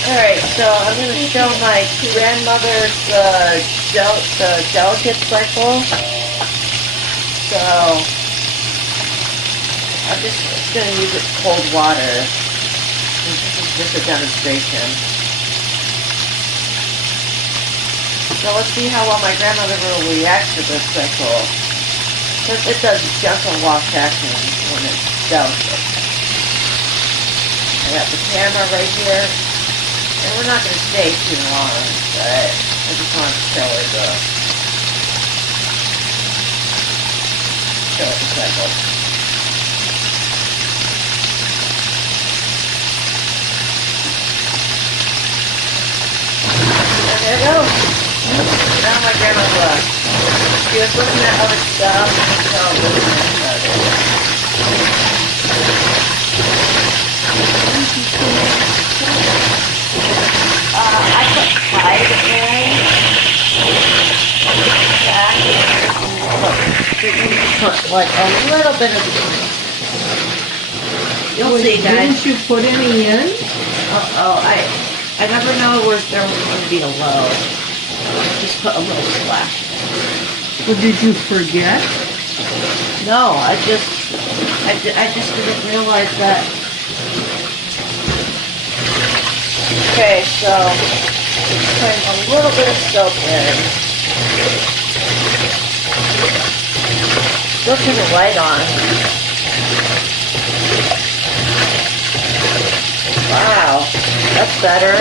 Alright, so I'm going to show my grandmother's delicate cycle. So, I'm just going to use it cold water. This is just a demonstration. So let's see how well my grandmother will react to this cycle. Because it does gentle wash action when it's delicate. I got the camera right here. And we're not going to stay too long, but I just wanted to show her the cycle. And there it goes. Now my grandma's left. She was looking at other stuff, so I'm looking at it. I put Tide in. Put like a little bit of. You'll see, guys. Didn't you put any in? I never know where there was going to be a low. Just put a little splash. Or did you forget? No, I just didn't realize that. Okay, so putting a little bit of soap in. Still turn the light on. Wow, that's better.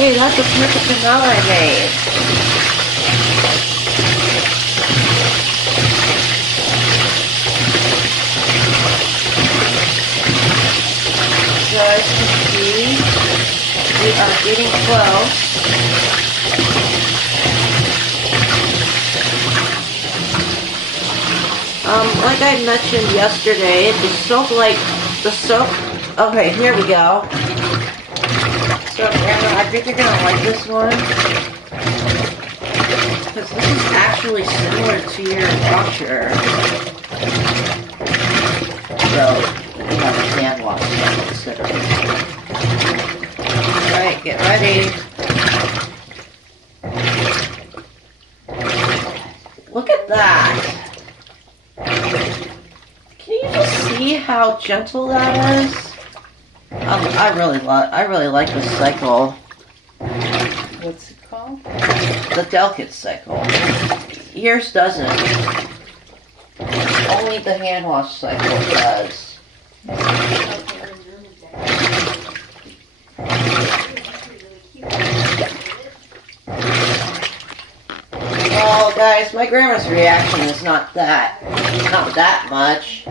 Hey, that's a perfect vanilla I made. So as you can see, we are getting close. Like I mentioned yesterday, the soap, okay, here we go. So, Grandma, I think you're going to like this one, because this is actually similar to your washer. So, you have a hand wash instead of it. Alright, get ready. Look at that. Can you just see how gentle that is? I really like this cycle. What's it called? The delicate cycle. Yours doesn't. Only the hand wash cycle does. Well, guys, my grandma's reaction is not that much.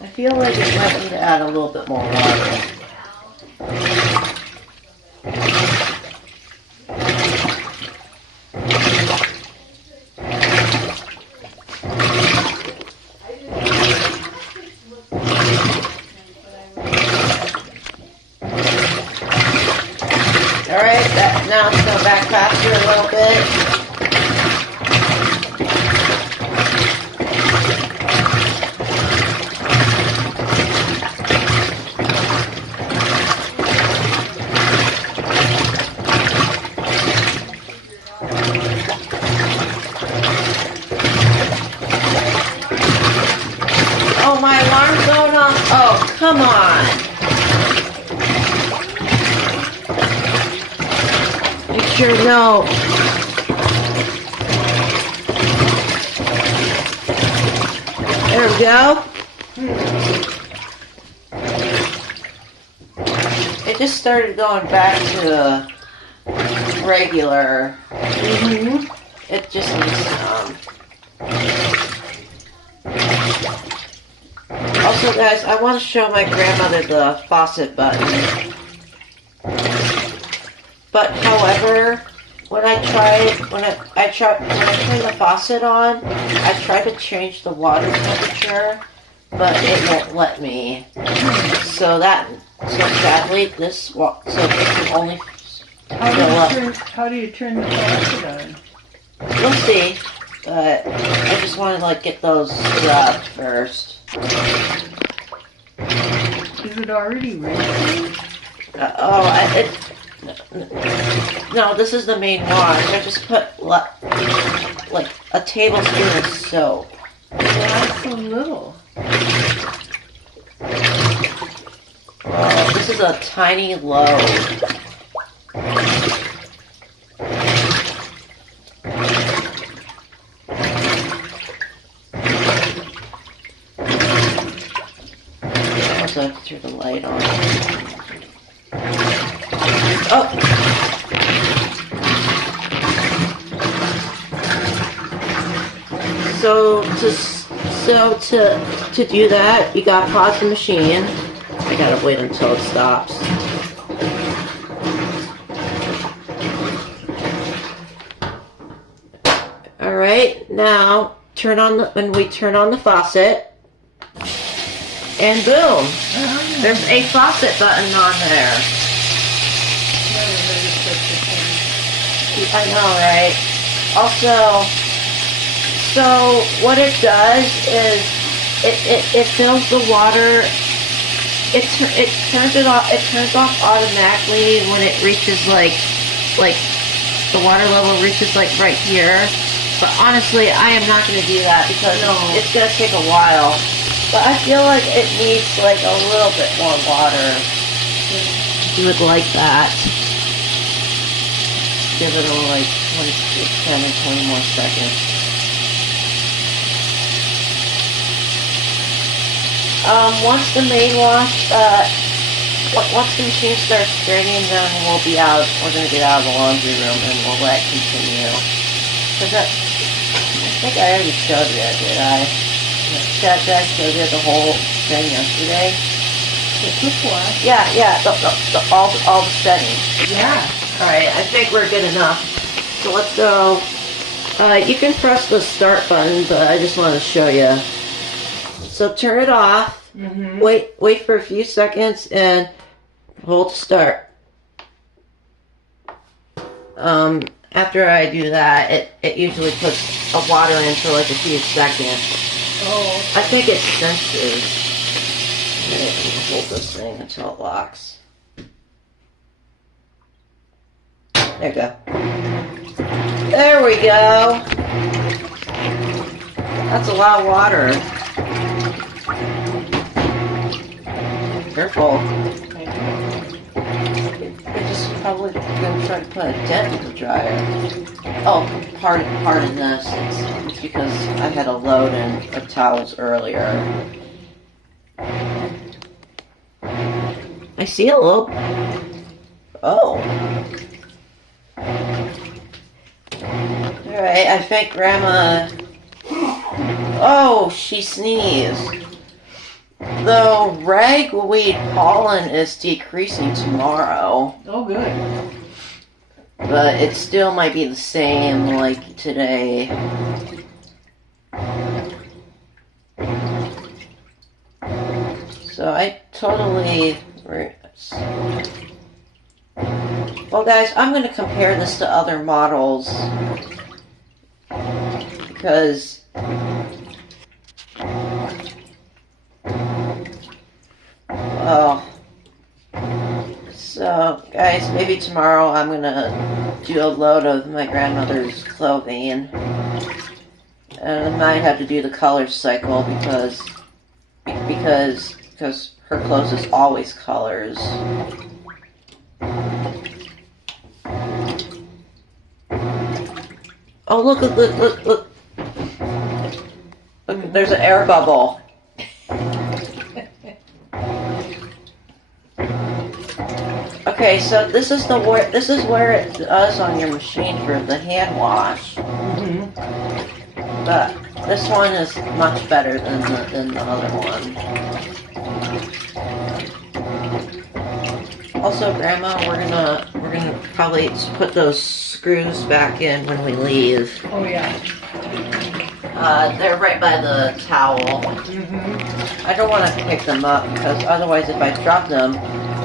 I feel like it might need to add a little bit more water. Alright, now it's going to back faster a little bit. Oh, my alarm's going off. Oh, come on. You sure know. we go. It just started going back to regular. It just needs some. Also, guys, I want to show my grandmother the faucet button. But, however, when I turn the faucet on, I tried to change the water temperature, but it won't let me. So sadly, it can only fill up. How do you turn the faucet on? We'll see. But I just want to get those scrubbed first. Is it already ready? No, this is the main wash. I just put like a tablespoon of soap. Why so little? Oh, this is a tiny load. I have to turn the light on. Oh! So to do that, you gotta pause the machine. I gotta wait until it stops. All right, now when we turn on the faucet. And boom! There's a faucet button on there. I know, right? Also, so what it does is it fills the water. It turns it off. It turns off automatically when it reaches like the water level reaches right here. But honestly, I am not going to do that because it's going to take a while. But I feel like it needs a little bit more water. You would like that. Give it 10 or 20 more seconds. Once the main wash, once the machine starts draining, then we'll be out. We're going to get out of the laundry room and we'll let it continue. I think I already showed you, did I? Did I show you the whole thing yesterday? The cook wash? Yeah, all the settings. Yeah. Alright, I think we're good enough. So let's go. You can press the start button, but I just wanted to show you. So turn it off. Wait for a few seconds and hold start. After I do that, it usually puts a water in for a few seconds. Oh. I think it senses. Hold this thing until it locks. There you go. There we go. That's a lot of water. Careful. I just probably gonna try to put a dent in the dryer. Oh, pardon this. It's because I had a load in of towels earlier. I see a little. Oh. Alright, I think Grandma. Oh, she sneezed. The ragweed pollen is decreasing tomorrow. Oh, good. But it still might be the same like today. So I totally... Well guys, I'm going to compare this to other models. Because... Oh... So, guys, maybe tomorrow I'm gonna do a load of my grandmother's clothing. And I might have to do the color cycle because her clothes is always colors. Oh, look, there's an air bubble. Okay, so this is where it does on your machine for the hand wash. Mm-hmm. But this one is much better than the other one. Also, Grandma, we're gonna probably put those screws back in when we leave. Oh yeah. They're right by the towel. Mm-hmm. I don't want to pick them up because otherwise, if I drop them,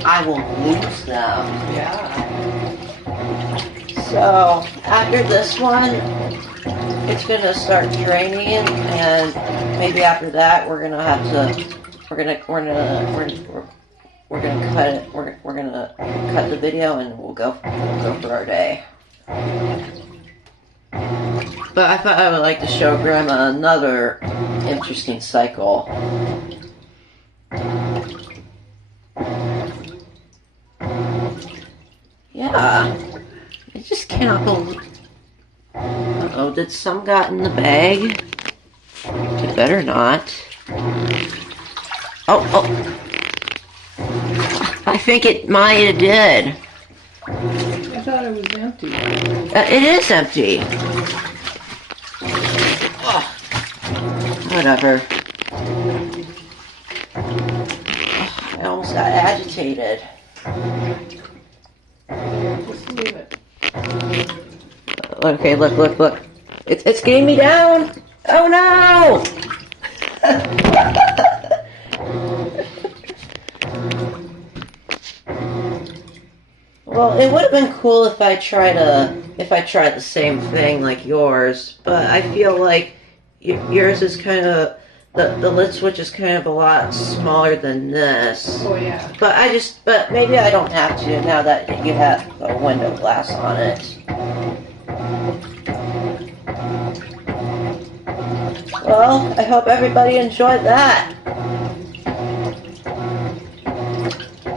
I will lose them. Yeah. So after this one, it's gonna start draining, and maybe after that, we're gonna cut it. We're gonna cut the video, and we'll go for our day. But I thought I would like to show Grandma another interesting cycle. Yeah, I just cannot believe. Uh-oh, did some got in the bag? It better not. Oh. I think it might have did. I thought it was empty. It is empty. Oh, whatever. Oh, I almost got agitated. Just leave it. Okay, look. It's getting me down. Oh no! Well, it would have been cool if I tried the same thing like yours, but I feel like yours is kind of the lid switch is kind of a lot smaller than this. Oh yeah. But maybe I don't have to now that you have a window glass on it. Well, I hope everybody enjoyed that.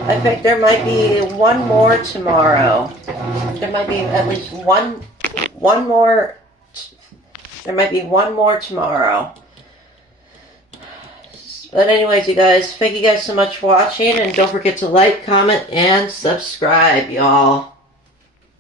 I think there might be one more tomorrow. There might be at least one more. There might be one more tomorrow. But anyways, you guys, thank you guys so much for watching, and don't forget to like, comment, and subscribe, y'all.